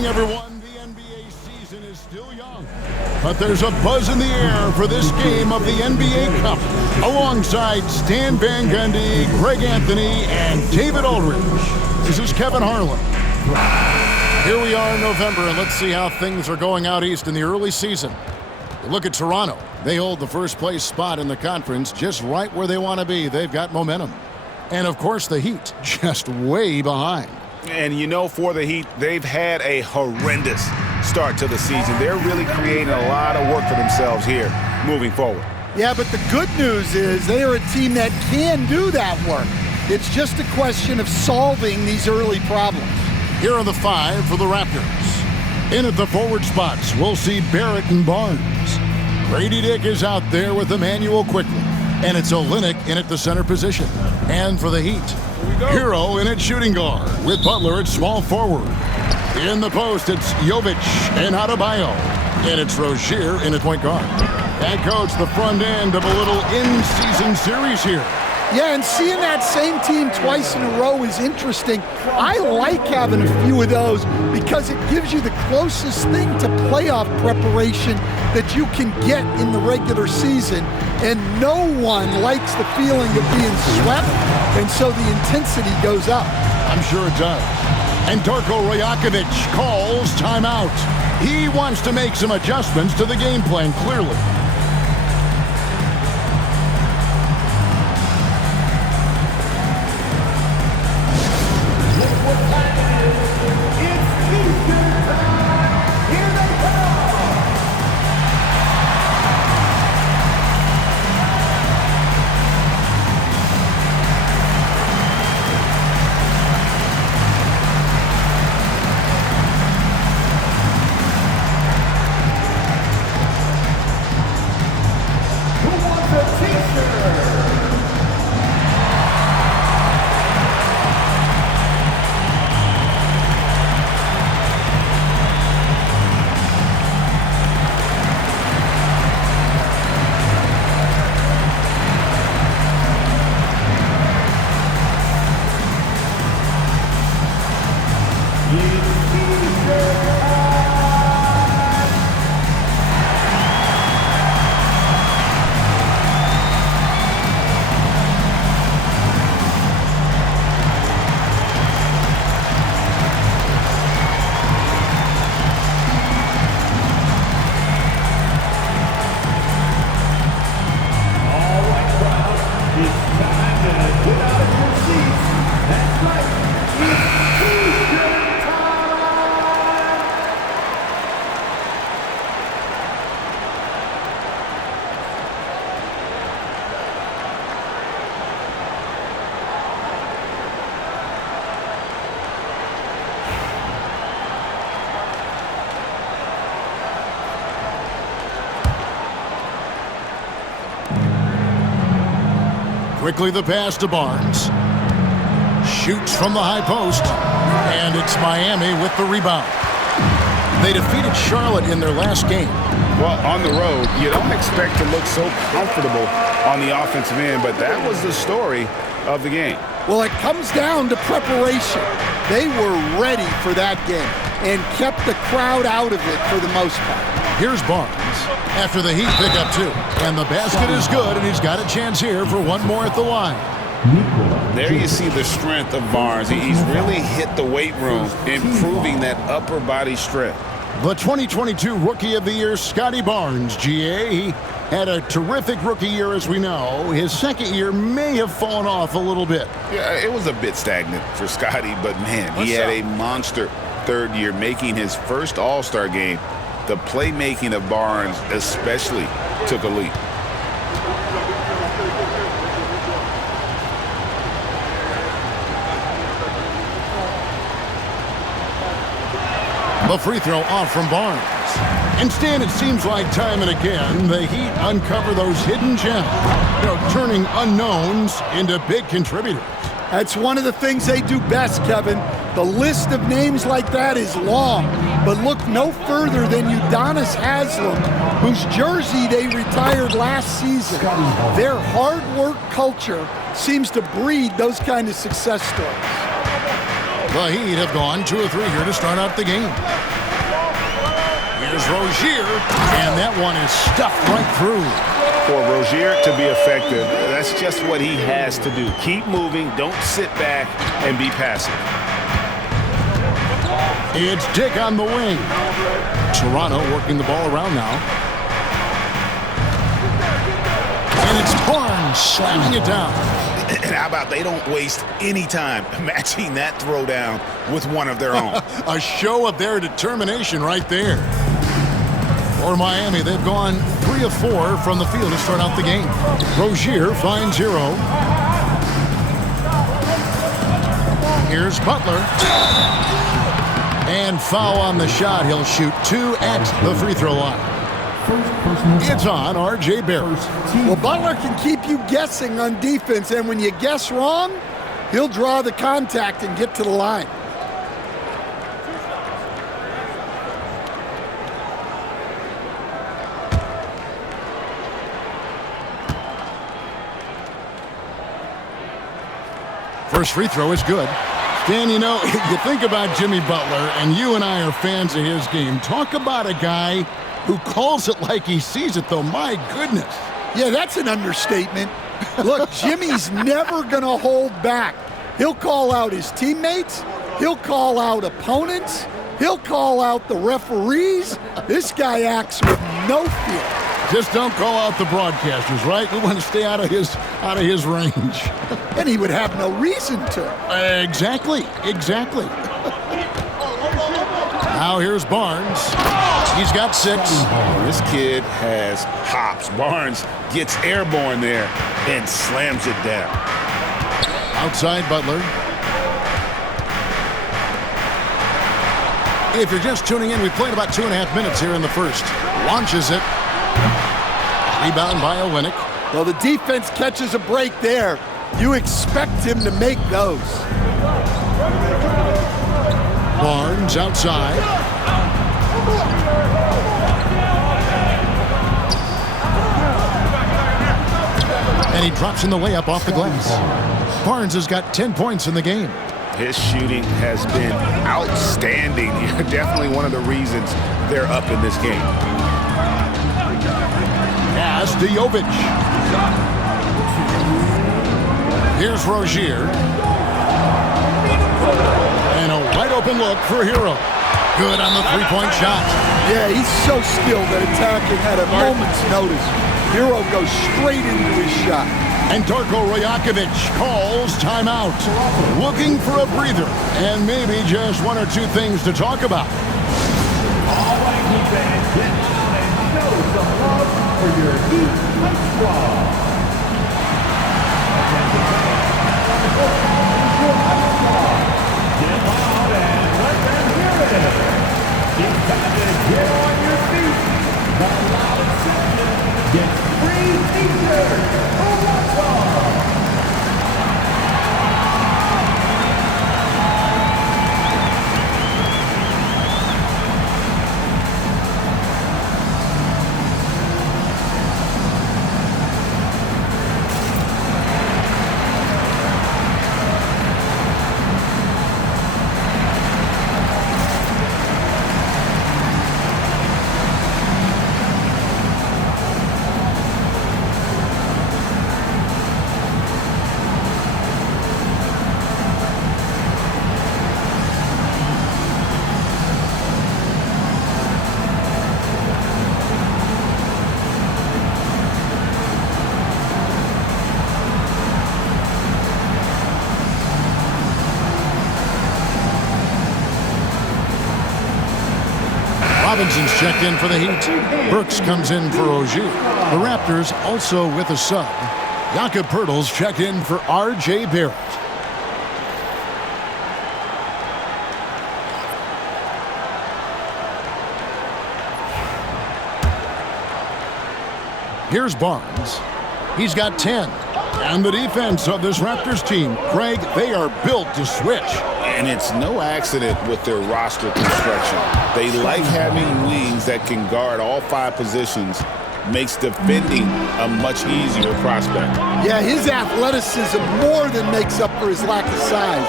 evening, everyone. The NBA season is still young, but there's a buzz in the air for this game of the NBA Cup. Alongside Stan Van Gundy, Greg Anthony, and David Aldridge, this is Kevin Harlan. Here we are in November, and let's see how things are going out east in the early season. Look at Toronto. They hold the first place spot in the conference just right where they want to be. They've got momentum. And, of course, the Heat just way behind. And, you know, for the Heat, they've had a horrendous start to the season. They're really creating a lot of work for themselves here moving forward. Yeah, but the good news is they are a team that can do that work. It's just a question of solving these early problems. Here are the five for the Raptors. In at the forward spots, we'll see Barrett and Barnes. Grady Dick is out there with Emmanuel quickly. And it's Olynyk in at the center position. And for the Heat, Hero in at shooting guard with Butler at small forward. In the post, it's Jovic and Adebayo. And it's Rozier in at point guard. And coach, the front end of a little in-season series here. Yeah, and seeing that same team twice in a row is interesting. I like having a few of those because it gives you the closest thing to playoff preparation that you can get in the regular season. And no one likes the feeling of being swept, and so the intensity goes up. I'm sure it does. And Darko Rajakovic calls timeout. He wants to make some adjustments to the game plan, clearly. Quickly the pass to Barnes. Shoots from the high post. And it's Miami with the rebound. They defeated Charlotte in their last game. Well, on the road, you don't expect to look so comfortable on the offensive end, but that was the story of the game. Well, it comes down to preparation. They were ready for that game and kept the crowd out of it for the most part. Here's Barnes after the Heat pick up two. And the basket is good, and he's got a chance here for one more at the line. There you see the strength of Barnes. He's really hit the weight room, improving that upper body strength. The 2022 Rookie of the Year, Scotty Barnes, GA. He had a terrific rookie year, as we know. His second year may have fallen off a little bit. Yeah, it was a bit stagnant for Scotty, but man, he had a monster third year, making his first All-Star game. The playmaking of Barnes especially took a leap. The free throw off from Barnes. Instead, it seems like time and again, the Heat uncover those hidden gems, turning unknowns into big contributors. That's one of the things they do best, Kevin. The list of names like that is long, but look no further than Udonis Haslem, whose jersey they retired last season. Their hard work culture seems to breed those kind of success stories. The Heat have gone 2 of 3 here to start out the game. Here's Rozier, and that one is stuffed right through. For Rozier to be effective, that's just what he has to do. Keep moving, don't sit back and be passive. It's Dick on the wing. Toronto working the ball around now. And it's Barnes slamming it down. And how about they don't waste any time matching that throwdown with one of their own. A show of their determination right there. For Miami, they've gone 3 of 4 from the field to start out the game. Rozier finds Hero. Here's Butler. And foul on the shot. He'll shoot 2 at the free throw line. It's on R.J. Barrett. Well, Butler can keep you guessing on defense, and when you guess wrong, he'll draw the contact and get to the line. First free throw is good. Dan, you know, you think about Jimmy Butler, and you and I are fans of his game. Talk about a guy who calls it like he sees it, though. My goodness. Yeah, that's an understatement. Look, Jimmy's never going to hold back. He'll call out his teammates. He'll call out opponents. He'll call out the referees. This guy acts with no fear. Just don't call out the broadcasters, right? We want to stay out of his range. And he would have no reason to. Exactly. Now here's Barnes. He's got 6. This kid has hops. Barnes gets airborne there and slams it down. Outside Butler. If you're just tuning in, we played about 2.5 minutes here in the first. Launches it. Rebound by Olynyk. Well, the defense catches a break there. You expect him to make those. Barnes outside. And he drops in the layup off the glass. Barnes has got 10 points in the game. His shooting has been outstanding. Definitely one of the reasons they're up in this game. Pass to Jovic. Here's Rozier. And a wide open look for Hero. Good on the three-point shot. Yeah, he's so skilled at attacking at a moment's notice. Hero goes straight into his shot. And Darko Rajakovic calls timeout. Looking for a breather and maybe just 1 or 2 things to talk about. All right, Heat fans, get out and show some love for your Heat squad. Get loud and let them hear it. It's time to get on your feet. The loudest section gets free t-shirts. Who wants one? Robinson's checked in for the Heat. Burks comes in for Rozier. The Raptors also with a sub. Jakob Poeltl's checked in for R.J. Barrett. Here's Barnes. He's got 10. And the defense of this Raptors team, Greg, they are built to switch. And it's no accident with their roster construction. They like having wings that can guard all 5 positions makes defending a much easier prospect. Yeah, his athleticism more than makes up for his lack of size.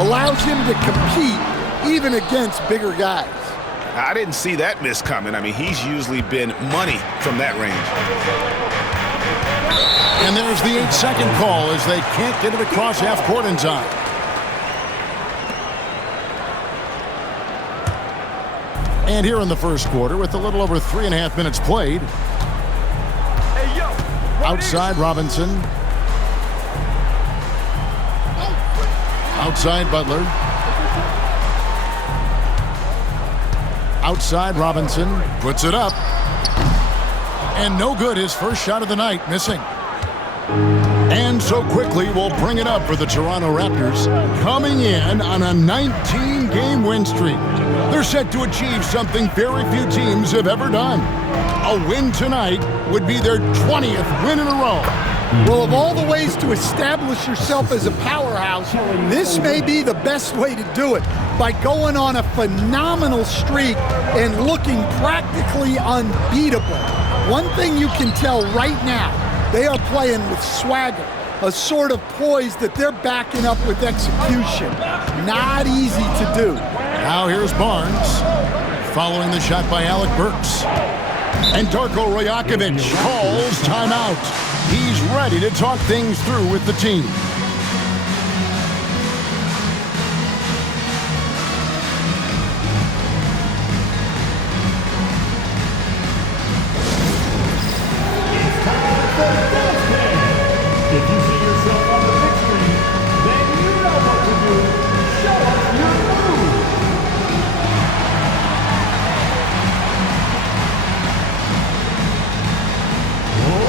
Allows him to compete even against bigger guys. I didn't see that miss coming. I mean, he's usually been money from that range. And there's the 8-second call as they can't get it across half court in time. And here in the first quarter, with a little over 3.5 minutes played. Outside Robinson. Outside Butler. Outside Robinson. Puts it up. And no good, his first shot of the night, missing. And so quickly we'll bring it up for the Toronto Raptors, coming in on a 19-game win streak. They're set to achieve something very few teams have ever done. A win tonight would be their 20th win in a row. Well, of all the ways to establish yourself as a powerhouse, this may be the best way to do it, by going on a phenomenal streak and looking practically unbeatable. One thing you can tell right now, they are playing with swagger, a sort of poise that they're backing up with execution. Not easy to do. Now here's Barnes, following the shot by Alec Burks. And Darko Rajakovic calls timeout. He's ready to talk things through with the team. If you see yourself on the big screen, then you know what to do. Show us your move.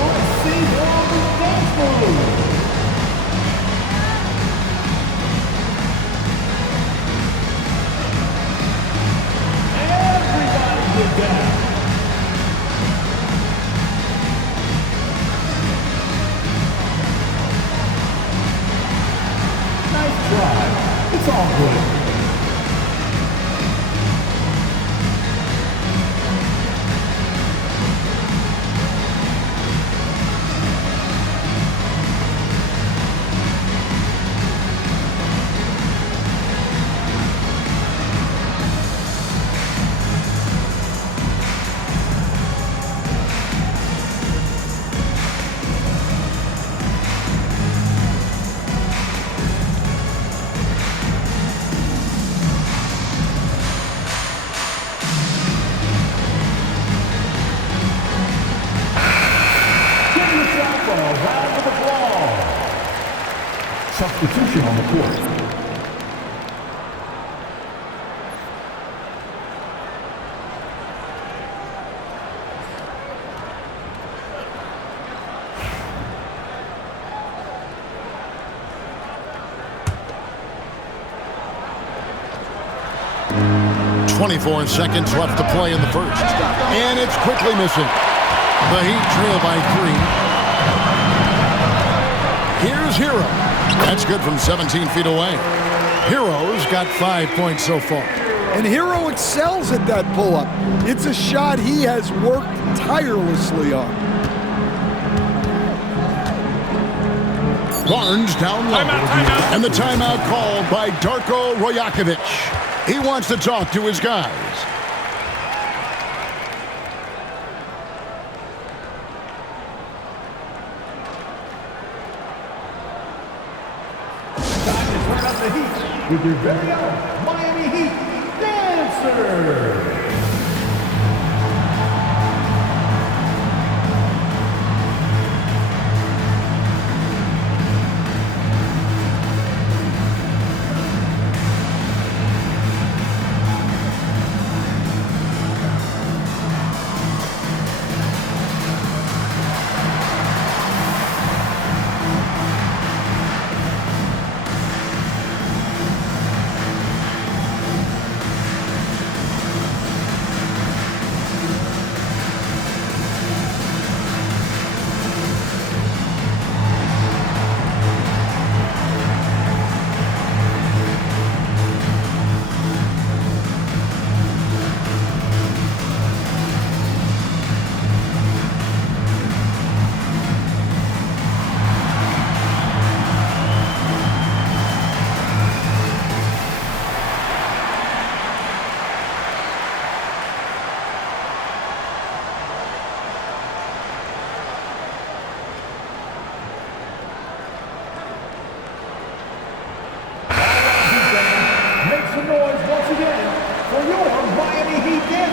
Let's see all the dance moves. Everybody get down. It's all good. Substitution on the court. .24 seconds left to play in the first. And it's quickly missing. The Heat trail by 3. Here's Hero. That's good from 17 feet away. Hero's got 5 points so far. And Hero excels at that pull-up. It's a shot he has worked tirelessly on. Barnes down low. And the timeout called by Darko Rajakovic. He wants to talk to his guys. Turn up the heat with your very own Miami Heat Dancer.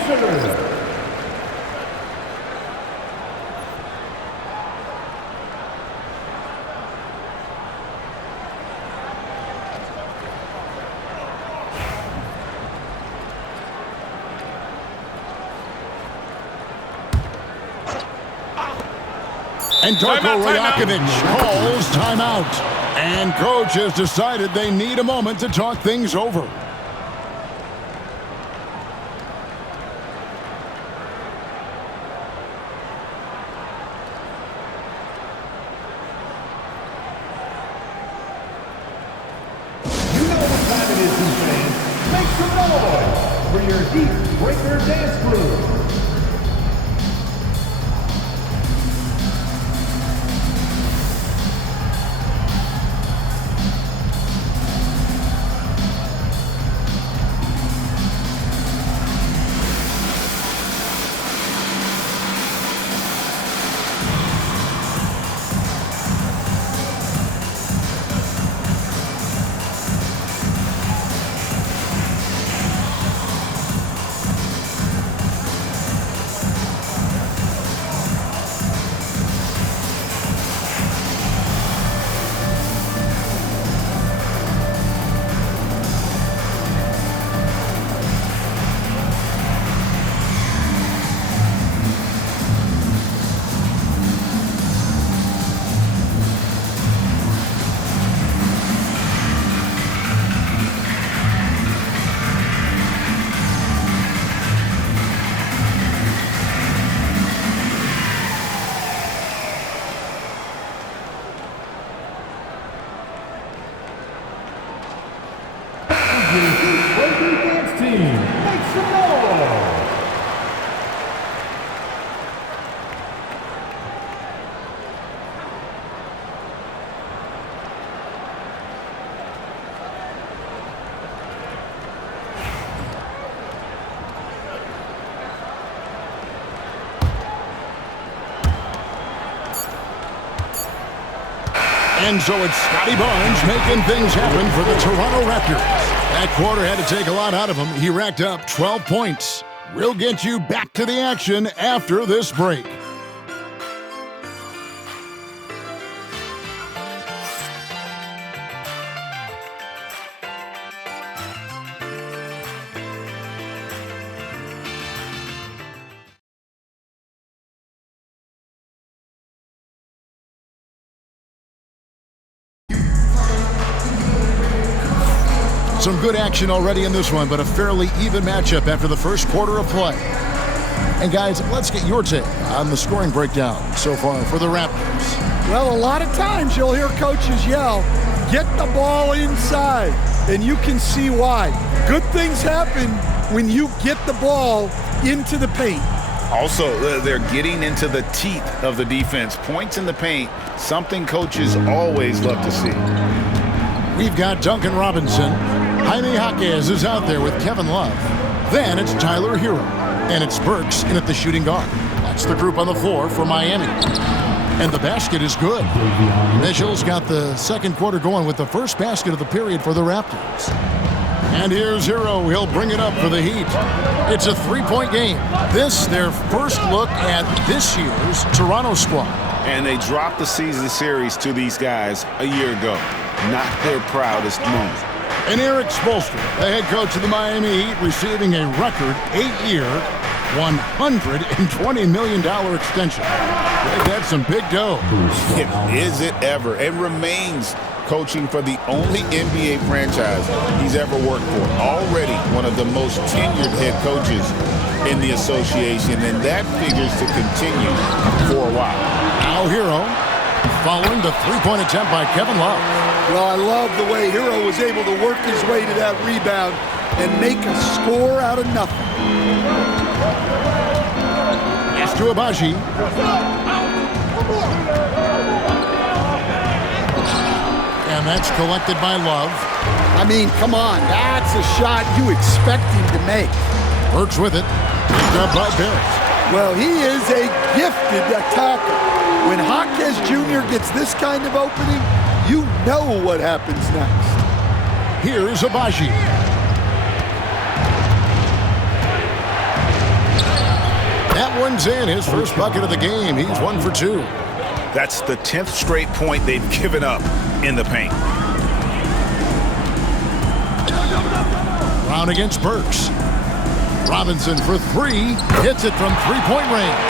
visitors. And Darko Rajakovic calls timeout. And coach has decided they need a moment to talk things over. You know what time it is, fans. Make some noise for your Heat Breaker Dance Crew. And so it's Scotty Barnes making things happen for the Toronto Raptors. That quarter had to take a lot out of him. He racked up 12 points. We'll get you back to the action after this break. Some good action already in this one, but a fairly even matchup after the first quarter of play. And guys, let's get your take on the scoring breakdown so far for the Raptors. Well, a lot of times you'll hear coaches yell, "Get the ball inside," and you can see why. Good things happen when you get the ball into the paint. Also, they're getting into the teeth of the defense. Points in the paint, something coaches always love to see. We've got Duncan Robinson. Jaime Jaquez is out there with Kevin Love. Then it's Tyler Hero. And it's Burks in at the shooting guard. That's the group on the floor for Miami. And the basket is good. Mitchell's got the second quarter going with the first basket of the period for the Raptors. And here's Hero. He'll bring it up for the Heat. It's a three-point game. This, their first look at this year's Toronto squad. And they dropped the season series to these guys a year ago. Not their proudest moment. And Eric Spoelstra, the head coach of the Miami Heat, receiving a record 8-year, $120 million extension. They've had some big dough. Is it ever? And remains coaching for the only NBA franchise he's ever worked for. Already one of the most tenured head coaches in the association, and that figures to continue for a while. Now Hero, following the three-point attempt by Kevin Love. Well, I love the way Hero was able to work his way to that rebound and make a score out of nothing. Pass to Abaji. And that's collected by Love. I mean, come on, that's a shot you expect him to make. Burks with it. Picked up by Barrett. Well, he is a gifted attacker. When Jaquez Jr. gets this kind of opening, you know what happens next. Here's Abaji. Owens in his first bucket of the game. He's 1 for 2. That's the 10th straight point they've given up in the paint. Brown against Burks. Robinson for 3. Hits it from three-point range.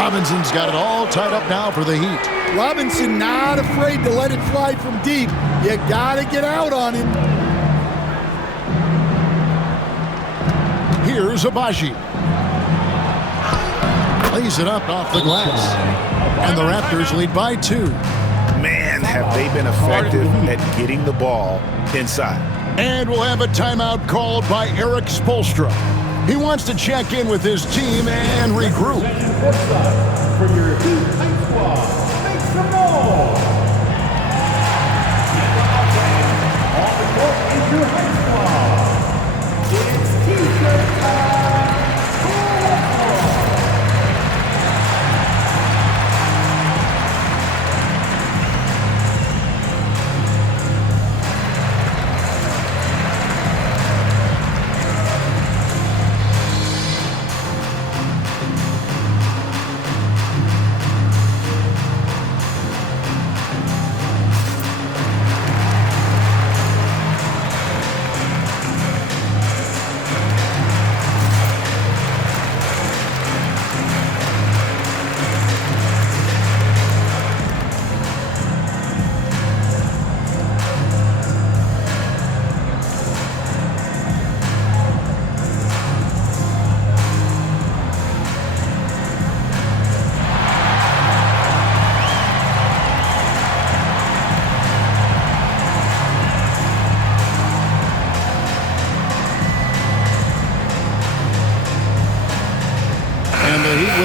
Robinson's got it all tied up now for the Heat. Robinson not afraid to let it fly from deep. You got to get out on him. Here's Abaji. Lays it up off the glass. And the Raptors lead by 2. Man, have they been effective at getting the ball inside. And we'll have a timeout called by Eric Spoelstra. He wants to check in with his team and regroup. For your Heat High Squad, make some noise! On the court is your High Squad. It's T-shirt time!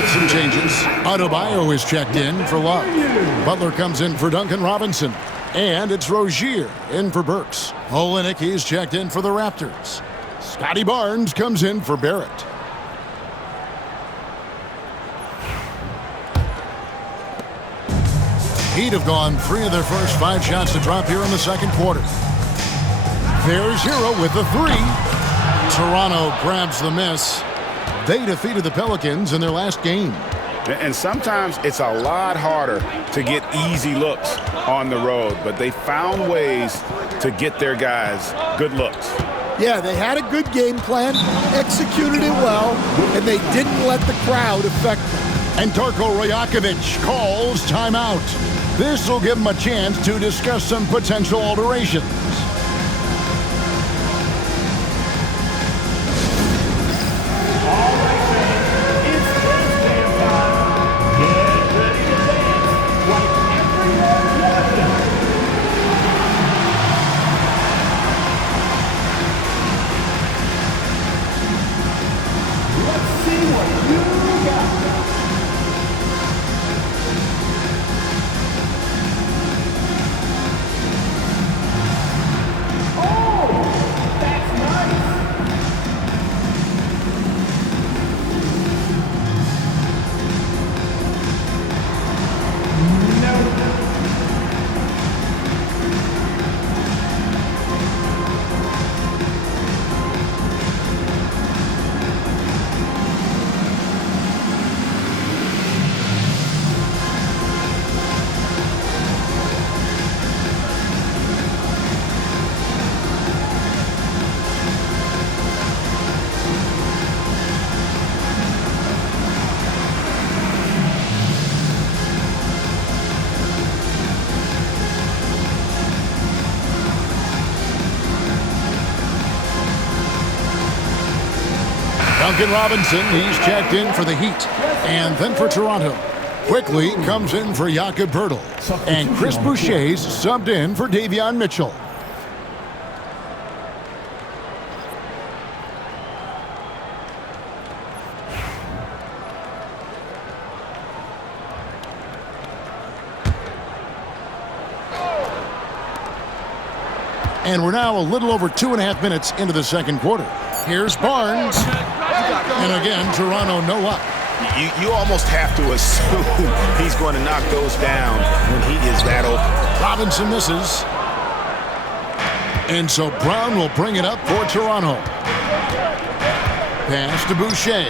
Some changes. Adebayo is checked in for Love. Butler comes in for Duncan Robinson. And it's Rozier in for Burks. Olynyk is checked in for the Raptors. Scotty Barnes comes in for Barrett. Heat have gone 3 of their first 5 shots to drop here in the second quarter. There's Hero with the 3. Toronto grabs the miss. They defeated the Pelicans in their last game. And sometimes it's a lot harder to get easy looks on the road, but they found ways to get their guys good looks. Yeah, they had a good game plan, executed it well, and they didn't let the crowd affect them. And Darko Rajakovic calls timeout. This will give them a chance to discuss some potential alterations. Duncan Robinson, he's checked in for the Heat. And then for Toronto. Quickly comes in for Jakob Poeltl. And Chris Boucher's subbed in for Davion Mitchell. And we're now a little over 2.5 minutes into the second quarter. Here's Barnes. And again, Toronto no luck. You almost have to assume he's going to knock those down when he is that open. Robinson misses. And so Brown will bring it up for Toronto. Pass to Boucher.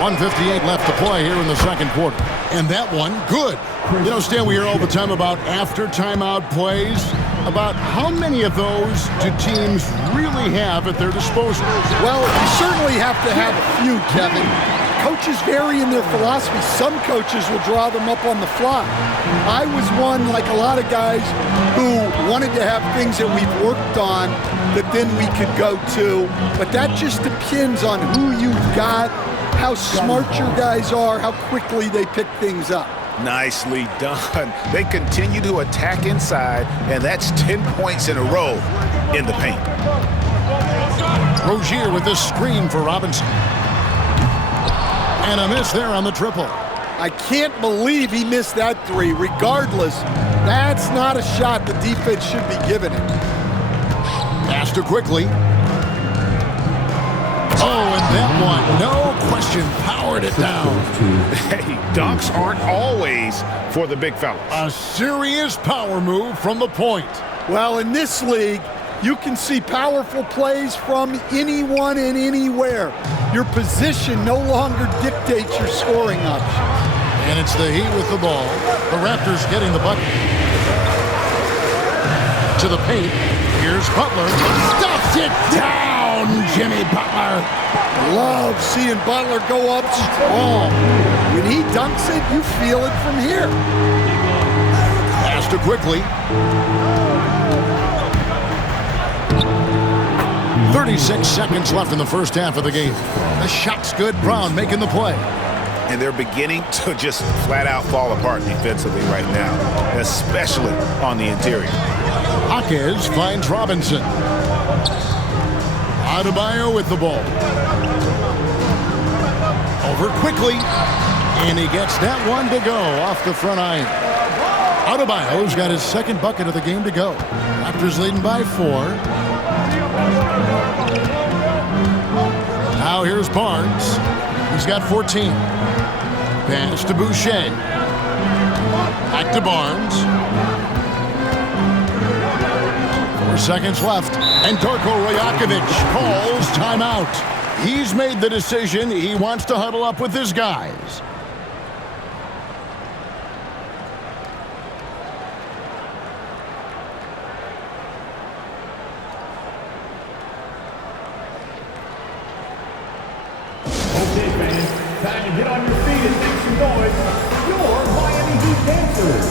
.158 left to play here in the second quarter. And that one, good. You know, Stan, we hear all the time about after timeout plays. About how many of those do teams really have at their disposal? Well, you certainly have to have a few, Kevin. Coaches vary in their philosophy. Some coaches will draw them up on the fly. I was one, like a lot of guys, who wanted to have things that we've worked on that then we could go to. But that just depends on who you've got, how smart your guys are, how quickly they pick things up. Nicely done. They continue to attack inside, and that's 10 points in a row in the paint. Rozier with this screen for Robinson. And a miss there on the triple. I can't believe he missed that three. Regardless, that's not a shot the defense should be giving him. Pass to quickly. Oh, and that one, no question, powered it down. Hey, dunks aren't always for the big fellas. A serious power move from the point. Well, in this league, you can see powerful plays from anyone and anywhere. Your position no longer dictates your scoring option. And it's the Heat with the ball. The Raptors getting the bucket. To the paint. Here's Butler. Stuffs it down, Jimmy Butler. Love seeing Butler go up strong. When he dunks it, you feel it from here. Pass to quickly. 36 seconds left in the first half of the game. The shot's good. Brown making the play. And they're beginning to just flat out fall apart defensively right now, especially on the interior. Jaquez finds Robinson. Adebayo with the ball. Over quickly. And he gets that one to go off the front iron. Adebayo's got his second bucket of the game to go. Raptors leading by 4. Now here's Barnes. He's got 14. Pass to Boucher. Back to Barnes. 4 seconds left. And Darko Rajakovic calls timeout. He's made the decision. He wants to huddle up with his guys. Okay, fans, time to get on your feet and make some noise for your Miami Heat dancers.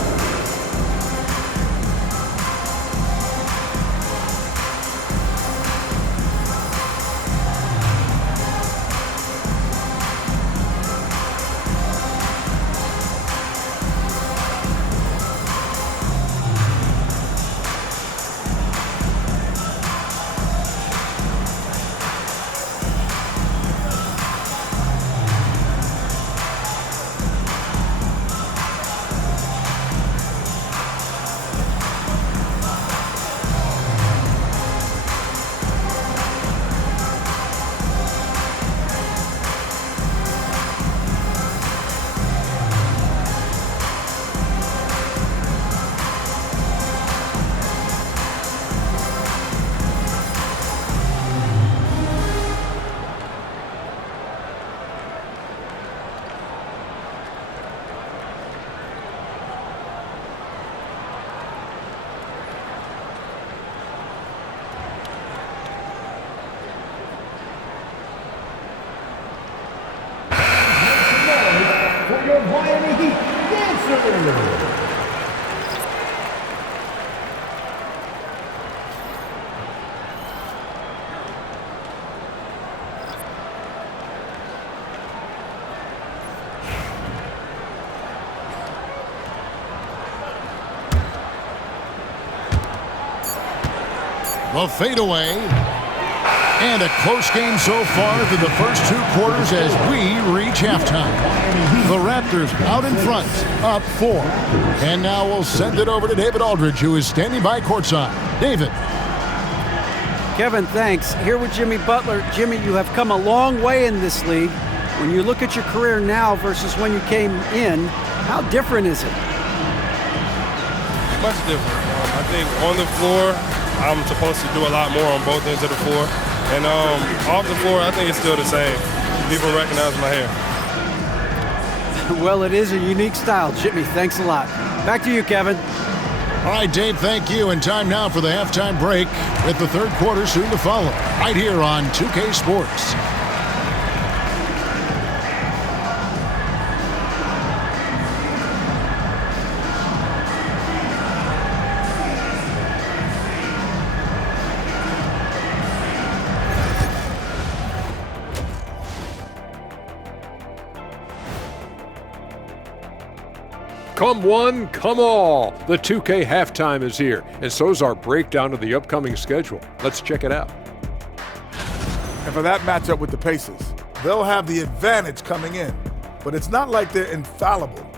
For your Miami Heat dancers. The fadeaway. And a close game so far through the first 2 quarters as we reach halftime. The Raptors out in front, up 4. And now we'll send it over to David Aldridge, who is standing by courtside. David. Kevin, thanks. Here with Jimmy Butler. Jimmy, you have come a long way in this league. When you look at your career now versus when you came in, how different is it? Much different. I think on the floor, I'm supposed to do a lot more on both ends of the floor. And off the floor, I think it's still the same. People recognize my hair. Well, it is a unique style, Jimmy. Thanks a lot. Back to you, Kevin. All right, Dave, thank you. And time now for the halftime break with the third quarter soon to follow, right here on 2K Sports. Come one, come all. The 2K halftime is here, and so's our breakdown of the upcoming schedule. Let's check it out. And for that matchup with the Pacers, they'll have the advantage coming in, but it's not like they're infallible.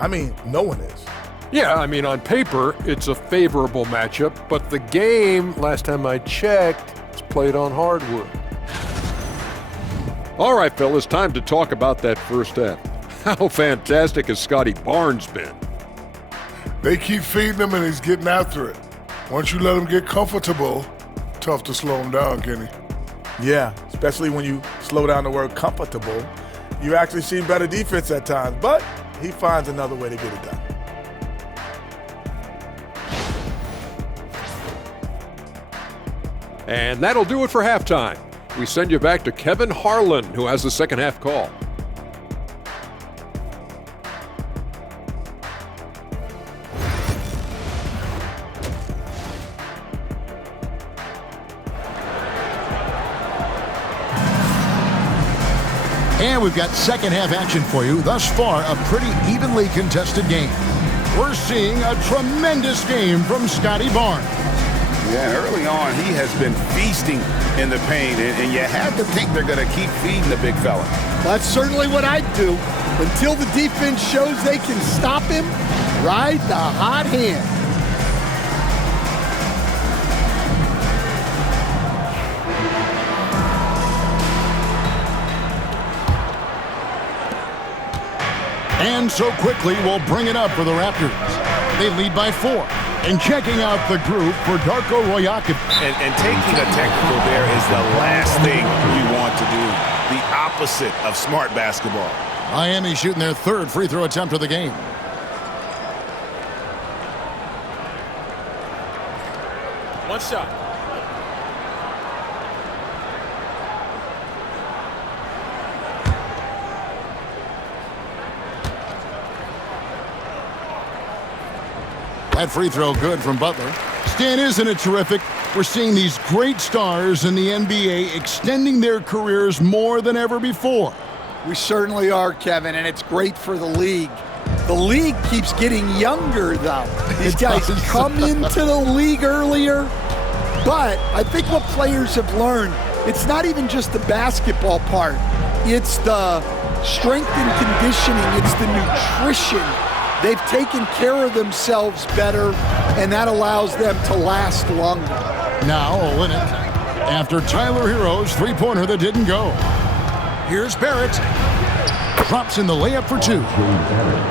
I mean, no one is. Yeah, I mean, on paper, it's a favorable matchup, but the game, last time I checked, is played on hardwood. All right, fellas, time to talk about that first half. How fantastic has Scotty Barnes been? They keep feeding him and he's getting after it. Once you let him get comfortable, tough to slow him down, Kenny. Yeah, especially when you slow down the word comfortable. You actually see better defense at times, but he finds another way to get it done. And that'll do it for halftime. We send you back to Kevin Harlan, who has the second half call. And we've got second half action for you. Thus far, a pretty evenly contested game. We're seeing a tremendous game from Scotty Barnes. Yeah, early on, he has been feasting in the paint, and you have to think they're going to keep feeding the big fella. That's certainly what I'd do. Until the defense shows they can stop him, ride the hot hand. And so quickly, we'll bring it up for the Raptors. They lead by 4. And checking out the group for Darko Royakovic. And taking a technical there is the last thing we want to do. The opposite of smart basketball. Miami shooting their third free throw attempt of the game. One shot. That free throw good from Butler. Stan, isn't it terrific? We're seeing these great stars in the NBA extending their careers more than ever before. We certainly are, Kevin, and it's great for the league. The league keeps getting younger, though. These guys come into the league earlier, but I think what players have learned, it's not even just the basketball part. It's the strength and conditioning. It's the nutrition. They've taken care of themselves better, and that allows them to last longer. Now Olynyk, after Tyler Hero's three-pointer that didn't go. Here's Barrett. Drops in the layup for 2.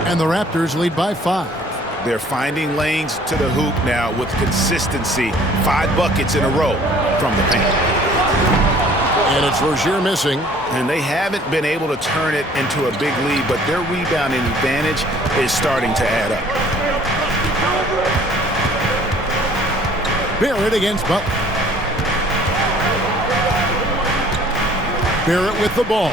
And the Raptors lead by 5. They're finding lanes to the hoop now with consistency. 5 buckets in a row from the paint. And it's Rozier missing. And they haven't been able to turn it into a big lead, but their rebounding advantage is starting to add up. Barrett against Butler. Barrett with the ball.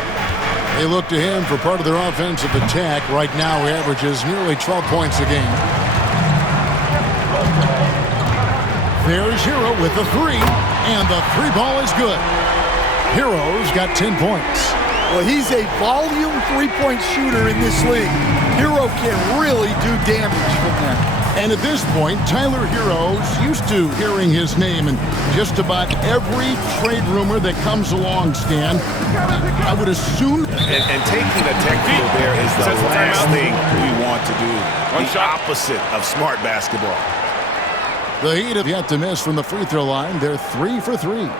They look to him for part of their offensive attack. Right now, he averages nearly 12 points a game. There's Hero with the 3, and the 3 ball is good. Hero's got 10 points. Well, he's a volume three-point shooter in this league. Hero can really do damage from there. And at this point, Tyler Hero's used to hearing his name in just about every trade rumor that comes along, Stan. I would assume... And taking a technical there is the last thing we want to do. The opposite of smart basketball. The Heat have yet to miss from the free throw line. They're 3 for 3.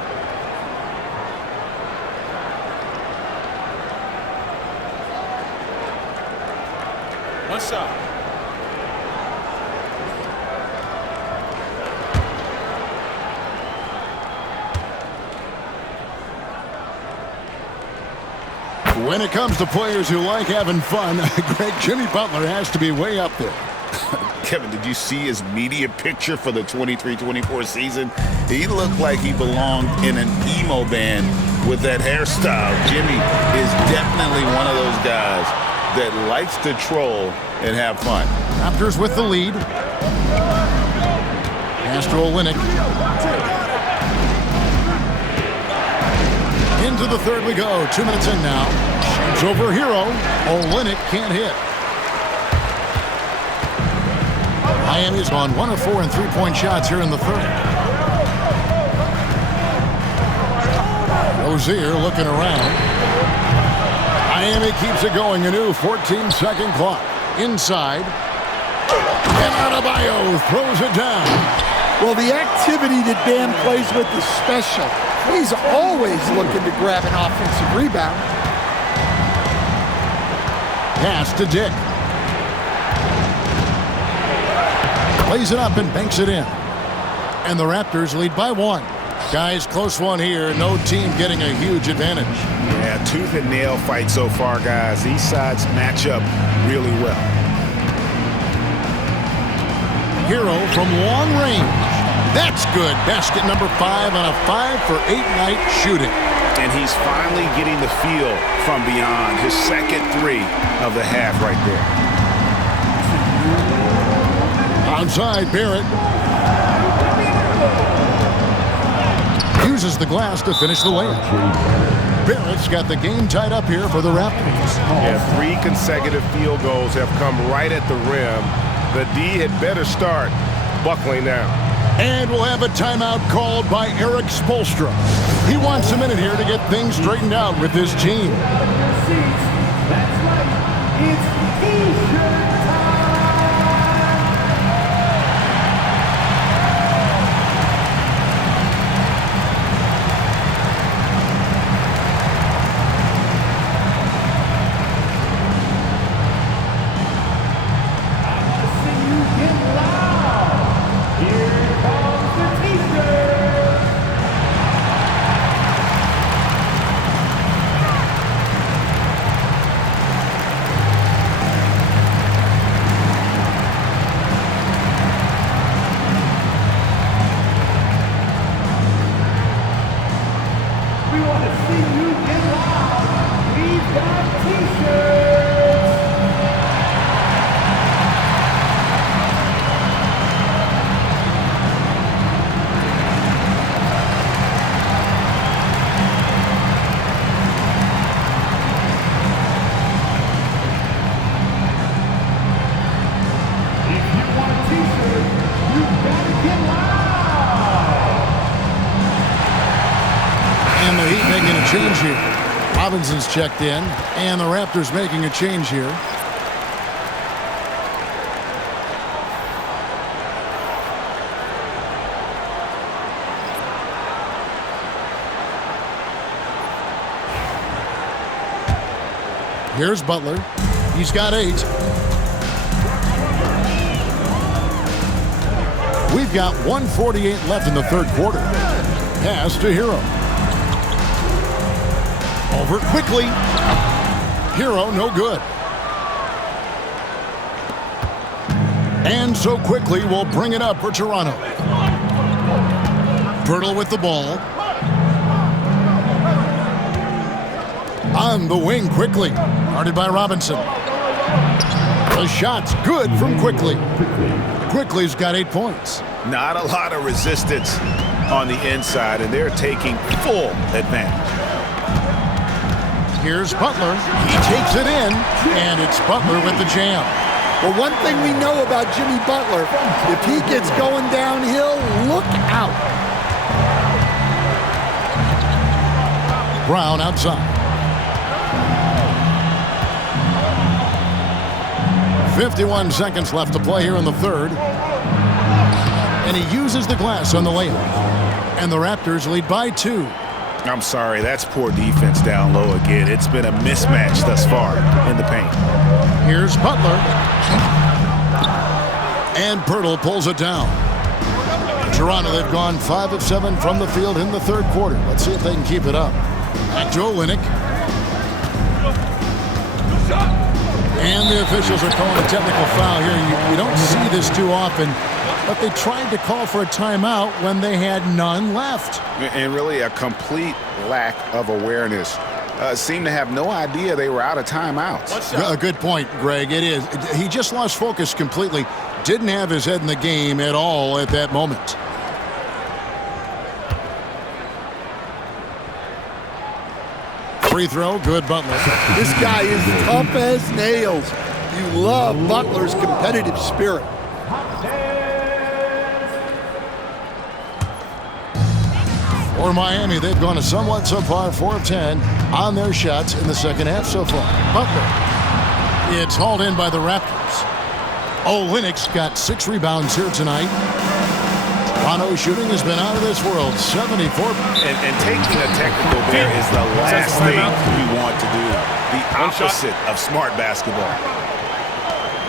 One shot. When it comes to players who like having fun, Greg, Jimmy Butler has to be way up there. Kevin, did you see his media picture for the 23-24 season? He looked like he belonged in an emo band with that hairstyle. Jimmy is definitely one of those guys that likes to troll and have fun. Raptors with the lead. Pass to Olynyk. Into the third we go. 2 minutes in now. Shoots over Hero. Olynyk can't hit. Miami's on 1 of 4 in three-point shots here in the third. Rozier looking around. Miami keeps it going. A new 14-second clock. Inside. And Adebayo throws it down. Well, the activity that Bam plays with is special. He's always looking to grab an offensive rebound. Pass to Dick. Plays it up and banks it in. And the Raptors lead by 1. Guys, close one here. No team getting a huge advantage. Yeah, tooth and nail fight so far, guys. These sides match up really well. Hero from long range. That's good. Basket number 5 on a 5-for-8 night shooting. And he's finally getting the feel from beyond. His second 3 of the half right there. Outside, Barrett. Uses the glass to finish the layup. Barrett's got the game tied up here for the Raptors. Yeah, 3 consecutive field goals have come right at the rim. The D had better start buckling now. And we'll have a timeout called by Eric Spoelstra. He wants a minute here to get things straightened out with his team. That's right. It's T-shirt Change here. Robinson's checked in, and the Raptors making a change here. Here's Butler. He's got 8. We've got 1:48 left in the third quarter. Pass to Hero. Over quickly. Hero, no good. And so quickly, we'll bring it up for Toronto. Pirtle with the ball. On the wing quickly. Guarded by Robinson. The shot's good from Quickly. Quickly's got 8 points. Not a lot of resistance on the inside, and they're taking full advantage. Here's Butler. He takes it in, and it's Butler with the jam. Well, one thing we know about Jimmy Butler, if he gets going downhill, look out. Brown outside. 51 seconds left to play here in the third. And he uses the glass on the layup. And the Raptors lead by 2. I'm sorry, that's poor defense down low again. It's been a mismatch thus far in the paint. Here's Butler. And Pirtle pulls it down. Toronto, they've gone 5 of 7 from the field in the third quarter. Let's see if they can keep it up. Back to Olynyk. And the officials are calling a technical foul here. You don't see this too often, but they tried to call for a timeout when they had none left. And really a complete lack of awareness. Seemed to have no idea they were out of timeouts. A good point, Greg. It is. He just lost focus completely. Didn't have his head in the game at all at that moment. Free throw, good Butler. This guy is tough as nails. You love Butler's competitive spirit. For Miami, they've gone a somewhat subpar 4 of 10 on their shots in the second half so far. Butler. It's hauled in by the Raptors. Olynyk got 6 rebounds here tonight. Toronto shooting has been out of this world, 74. And taking a technical there is the last thing you want to do. The opposite of smart basketball.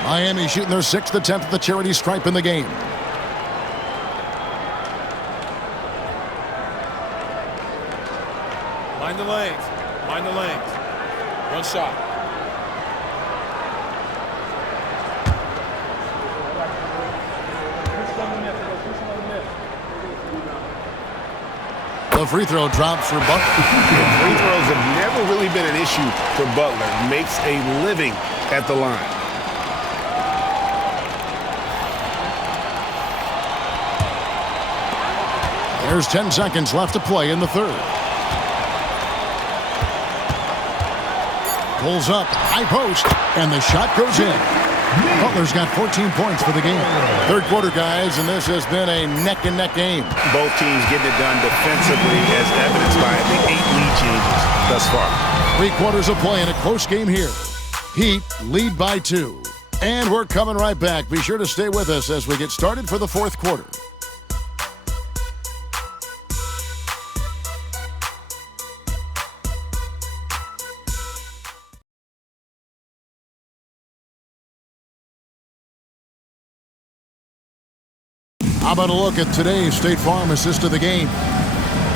Miami shooting their 6th attempt at the charity stripe in the game. Mind the lanes. Mind the lanes. One shot. The free throw drops for Butler. Free throws have never really been an issue for Butler. Makes a living at the line. There's 10 seconds left to play in the third. Pulls up, high post, and the shot goes in. Butler's got 14 points for the game. Third quarter, guys, and this has been a neck-and-neck game. Both teams getting it done defensively, as evidenced by, I think, 8 lead changes thus far. 3 quarters of play in a close game here. Heat lead by 2. And we're coming right back. Be sure to stay with us as we get started for the fourth quarter. How about a look at today's State Farm assist of the game?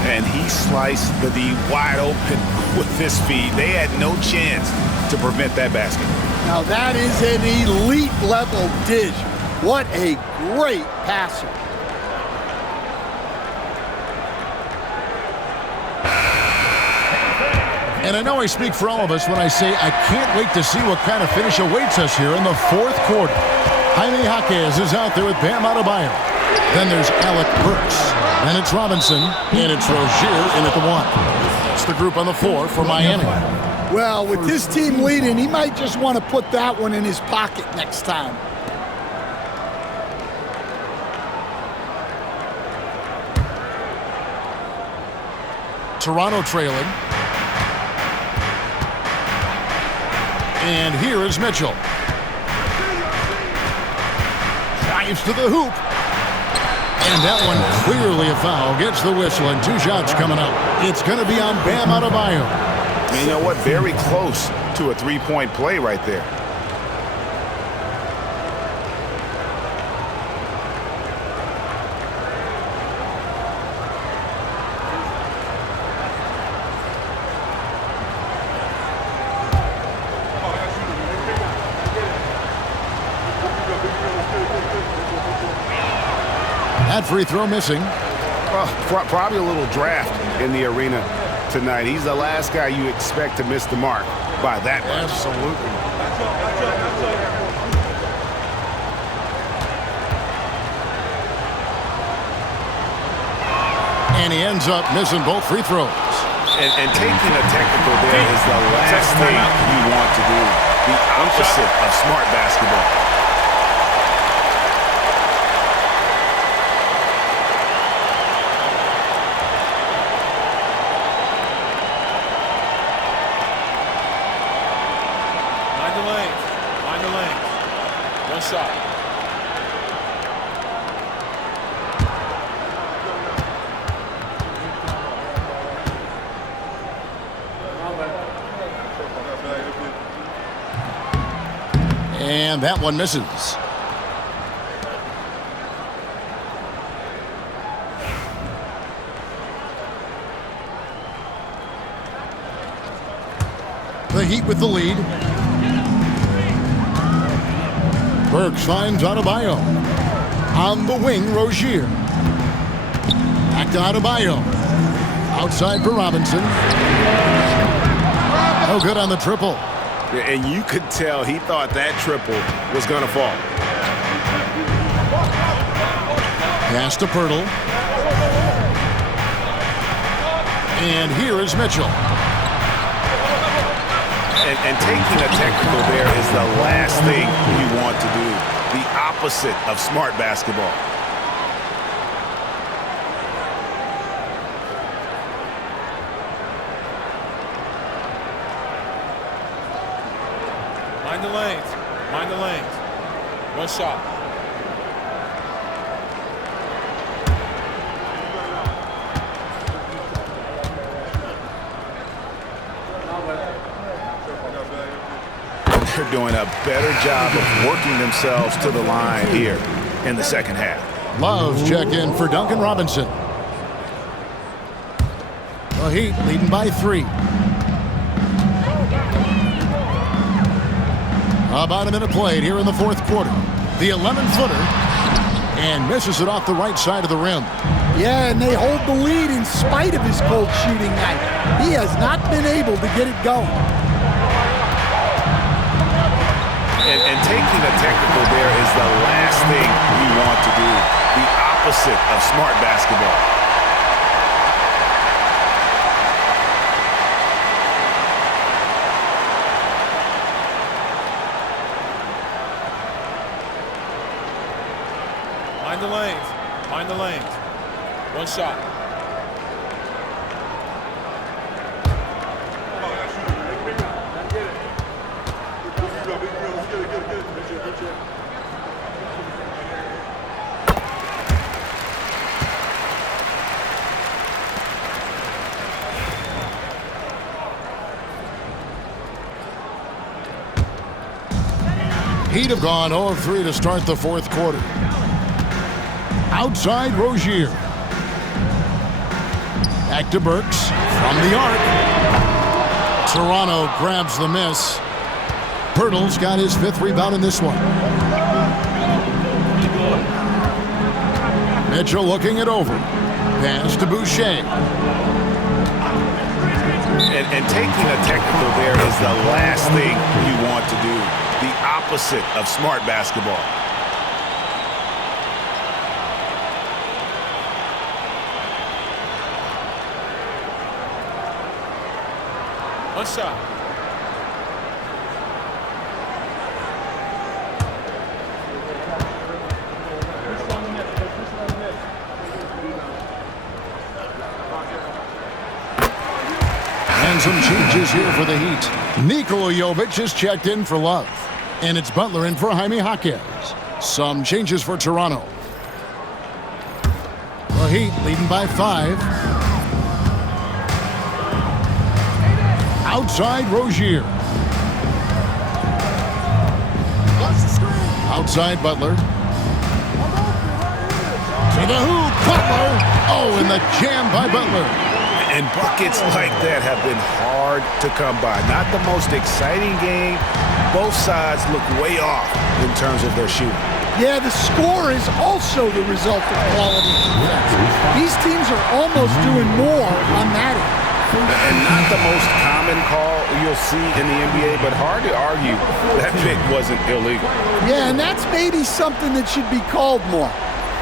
And he sliced the D wide open with his feet. They had no chance to prevent that basket. Now that is an elite level dish. What a great passer. And I know I speak for all of us when I say I can't wait to see what kind of finish awaits us here in the fourth quarter. Jaime Jaquez is out there with Bam Adebayo. Then there's Alec Burks. Then it's Robinson. And it's Rozier in at the 1. It's the group on the floor for Miami. Well, with this team leading, he might just want to put that one in his pocket next time. Toronto trailing. And here is Mitchell. Drives to the hoop. And that one clearly a foul. Gets the whistle and 2 shots coming up. It's going to be on Bam Adebayo. And you know what? Very close to a 3-point play right there. That free throw missing. Well, probably a little draft in the arena tonight. He's the last guy you expect to miss the mark by that much. Absolutely. And he ends up missing both free throws. And taking a technical there is the last thing you want to do. The opposite of smart basketball. And that one misses. The Heat with the lead. Burks finds Adebayo. On the wing, Rozier. Back to Adebayo. Outside for Robinson. No good on the triple. And you could tell he thought that triple was going to fall. Pass to Pirtle. And here is Mitchell. And taking a technical there is the last thing you want to do. The opposite of smart basketball. Mind the lanes. Mind the lanes. One shot. They're doing a better job of working themselves to the line here in the second half. Love's check in for Duncan Robinson. The Heat leading by 3. About a minute played here in the fourth quarter. The 11-footer and misses it off the right side of the rim. Yeah, and they hold the lead in spite of his cold shooting night. He has not been able to get it going. And taking a technical there is the last thing you want to do. The opposite of smart basketball. Mind the lanes. Mind the lanes. One shot. Heat have gone 0 of 3 to start the fourth quarter. Outside Rozier. Back to Burks from the arc. Toronto grabs the miss. Pirtle's got his 5th rebound in this one. Mitchell looking it over. Pass to Boucher. And taking a technical there is the last thing you want to do. The opposite of smart basketball. One shot. And some changes here for the Heat. Nikola Jovic is checked in for Love. And it's Butler in for Jaime Jaquez. Some changes for Toronto. The Heat leading by 5. Outside Rozier. Outside Butler. To the hoop, Butler. Oh, and the jam by Butler. And buckets like that have been hard to come by. Not the most exciting game. Both sides look way off in terms of their shooting. Yeah, the score is also the result of quality defense. These teams are almost doing more on that end. And not the most common call you'll see in the NBA, but hard to argue that pick wasn't illegal. Yeah, and that's maybe something that should be called more.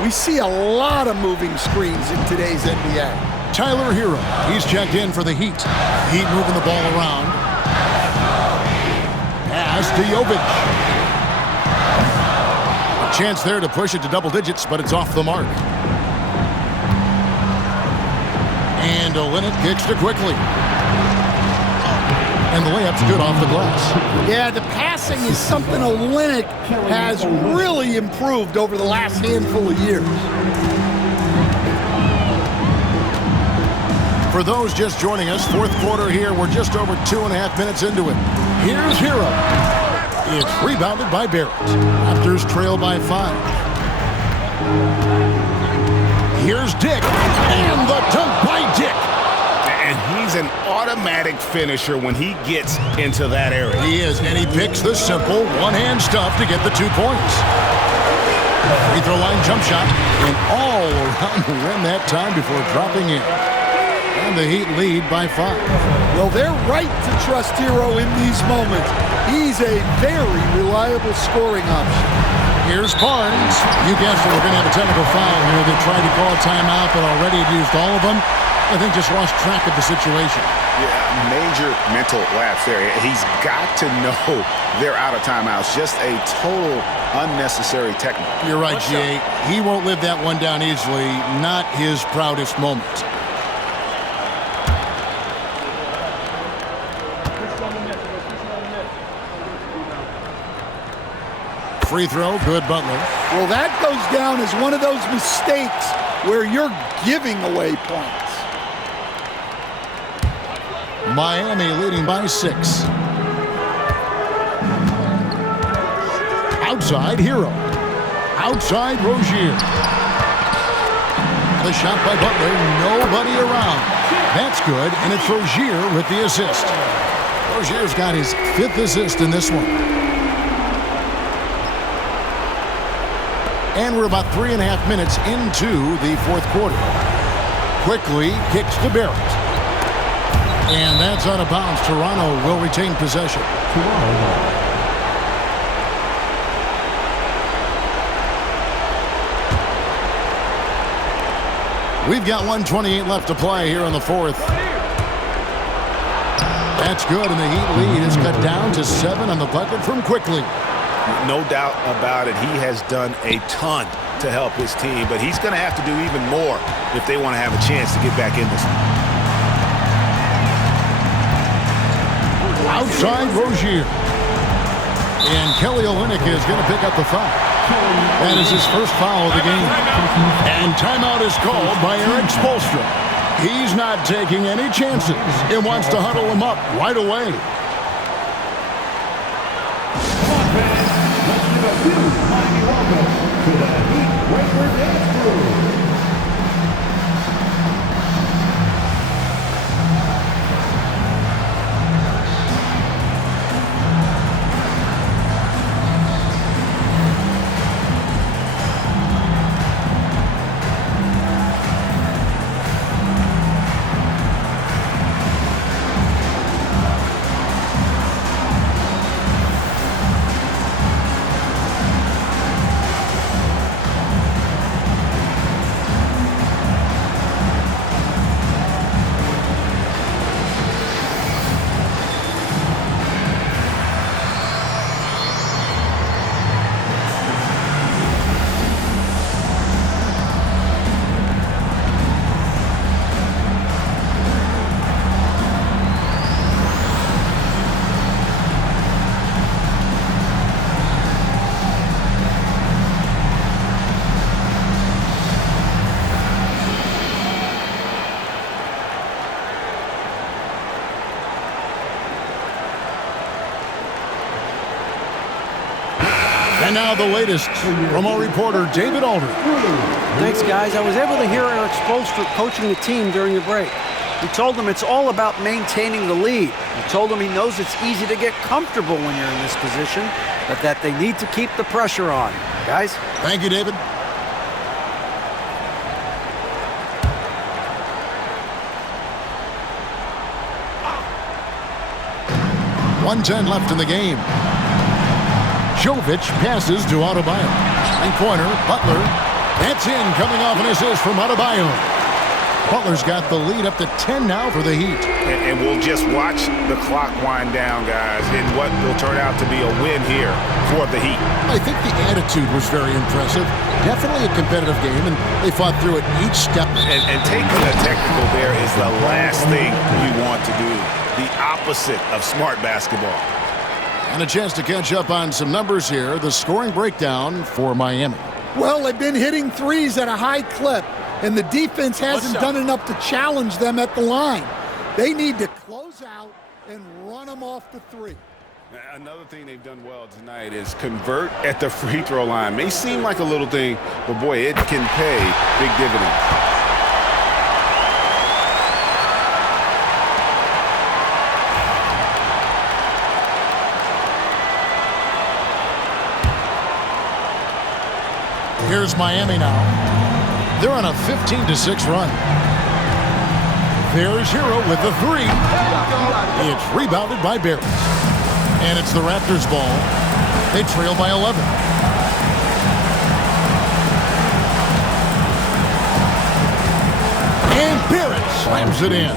We see a lot of moving screens in today's NBA. Tyler Hero, he's checked in for the Heat. Heat moving the ball around. Pass to Jovic. A chance there to push it to double digits, but it's off the mark. And Olynyk kicks to quickly. And the layup's good off the glass. Yeah, the passing is something Olynyk has really improved over the last handful of years. For those just joining us, fourth quarter here, we're just over 2.5 minutes into it. Here's Hero. It's rebounded by Barrett. Raptors trail by 5. Here's Dick, and the dunk by Dick. And he's He's an automatic finisher when he gets into that area. He is, and he picks the simple one-hand stuff to get the 2 points. Free throw line jump shot, and all around the rim that time before dropping in. And the Heat lead by 5. Well, they're right to trust Hero in these moments. He's a very reliable scoring option. Here's Barnes. You guessed it, we're going to have a technical foul here. They tried to call a timeout, but already had used all of them. I think just lost track of the situation. Yeah, major mental lapse there. He's got to know they're out of timeouts. Just a total unnecessary technical. You're right, Jay. He won't live that one down easily. Not his proudest moment. Free throw, good Butler. Well, that goes down as one of those mistakes where you're giving away points. Miami leading by 6. Outside, Hero. Outside, Rozier. The shot by Butler, nobody around. That's good, and it's Rozier with the assist. Rozier's got his 5th assist in this one. And we're about 3.5 minutes into the 4th quarter. Quickly kicks to Barrett. And that's out of bounds. Toronto will retain possession. We've got 1:28 left to play here in the 4th. That's good, and the Heat lead is cut down to 7 on the bucket from Quickly. No doubt about it. He has done a ton to help his team, but he's going to have to do even more if they want to have a chance to get back in this one. Outside Rozier. And Kelly Olynyk is going to pick up the foul. That is his first foul of the game. And timeout is called by Eric Spoelstra. He's not taking any chances and wants to huddle him up right away. To the Heat Breaker Dance Crew. And now the latest from our reporter, David Aldridge. Thanks, guys. I was able to hear Eric Spoelstra coaching the team during the break. He told them it's all about maintaining the lead. He told them he knows it's easy to get comfortable when you're in this position, but that they need to keep the pressure on. Guys? Thank you, David. .110 left in the game. Jovic passes to Adebayo. And corner, Butler. That's in, coming off an assist from Adebayo. Butler's got the lead up to 10 now for the Heat. And we'll just watch the clock wind down, guys, in what will turn out to be a win here for the Heat. I think the attitude was very impressive. Definitely a competitive game, and they fought through it each step. And taking a technical there is the last thing you want to do. The opposite of smart basketball. And a chance to catch up on some numbers here. The scoring breakdown for Miami. Well, they've been hitting threes at a high clip, and the defense hasn't done enough to challenge them at the line. They need to close out and run them off the three. Another thing they've done well tonight is convert at the free throw line. May seem like a little thing, but boy, it can pay big dividends. Here's Miami now. They're on a 15-6 run. There's Hero with the three. It's rebounded by Barrett. And it's the Raptors' ball. They trail by 11. And Barrett slams it in.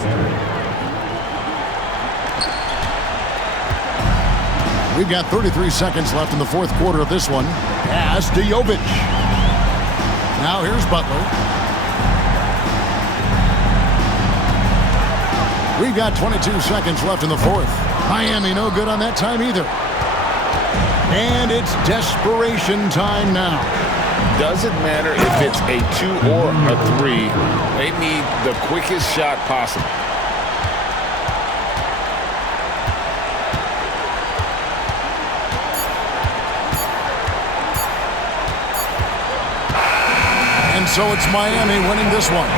We've got 33 seconds left in the fourth quarter of this one. Pass to Jovic. Now here's Butler. We've got 22 seconds left in the fourth. Miami no good on that time either. And it's desperation time now. Doesn't matter if it's a 2 or a 3. They need the quickest shot possible. And so it's Miami winning this one.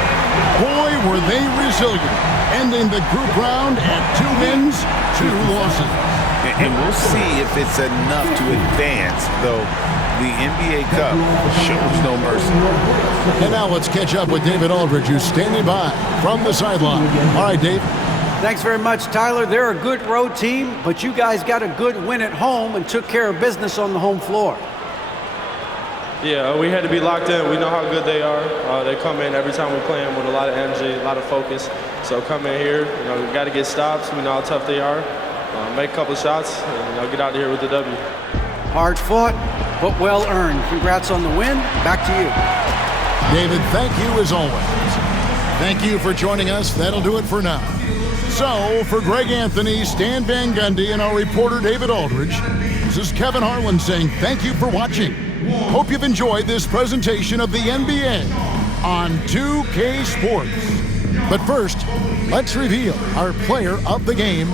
Boy, were they resilient, ending the group round at 2 wins, 2 losses. And we'll see if it's enough to advance, though the NBA Cup shows no mercy. And now let's catch up with David Aldridge, who's standing by from the sideline. All right, Dave. Thanks very much, Tyler. They're a good road team, but you guys got a good win at home and took care of business on the home floor. Yeah, we had to be locked in. We know how good they are. They come in every time we play them with a lot of energy, a lot of focus. So come in here, we got to get stops. We know how tough they are. Make a couple shots and get out of here with the W. Hard fought, but well earned. Congrats on the win. Back to you. David, thank you as always. Thank you for joining us. That'll do it for now. So, for Greg Anthony, Stan Van Gundy, and our reporter David Aldridge, this is Kevin Harlan saying thank you for watching. Hope you've enjoyed this presentation of the NBA on 2K Sports. But first, let's reveal our player of the game